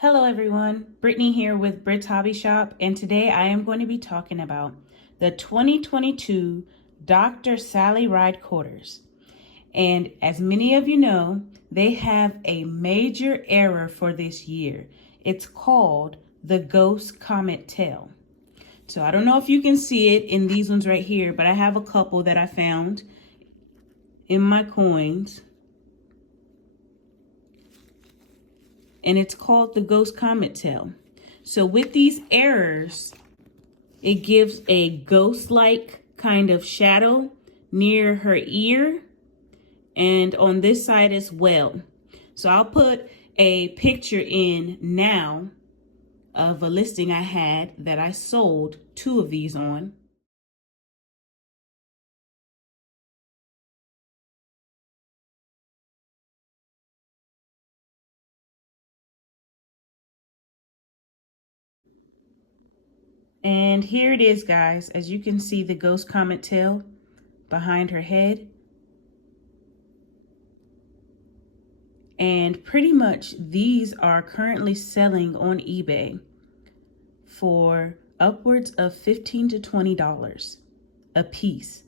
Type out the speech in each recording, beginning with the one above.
Hello everyone, Brittany here with Brit's Hobby Shop, and today I am going to be talking about the 2022 Dr. Sally Ride quarters. And as many of you know, they have a major error for this year. It's called the Ghost Comet tail. So I don't know if you can see it in these ones right here, but I have a couple that I found in my coins. And it's called the Ghost Comet tail. So with these errors, it gives a ghost-like kind of shadow near her ear and on this side as well. So I'll put a picture in now of a listing I had that I sold 2 of these on. And here it is, guys. As you can see, the Ghost Comet tail behind her head. And pretty much these are currently selling on eBay for upwards of $15 to $20 a piece.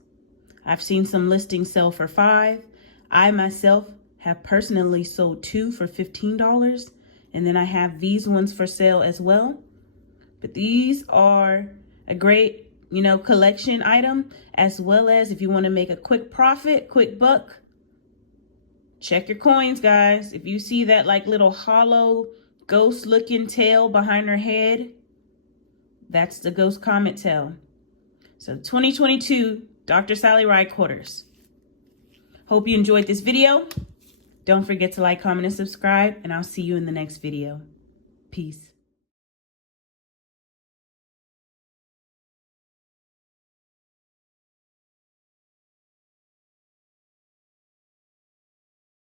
I've seen some listings sell for $5. I myself have personally sold 2 for $15. And then I have these ones for sale as well. But these are a great, collection item, as well as if you want to make a quick profit, quick buck. Check your coins, guys. If you see that like little hollow ghost looking tail behind her head, that's the Ghost Comet tail. So 2022 Dr. Sally Ride quarters. Hope you enjoyed this video. Don't forget to like, comment, and subscribe, and I'll see you in the next video. Peace.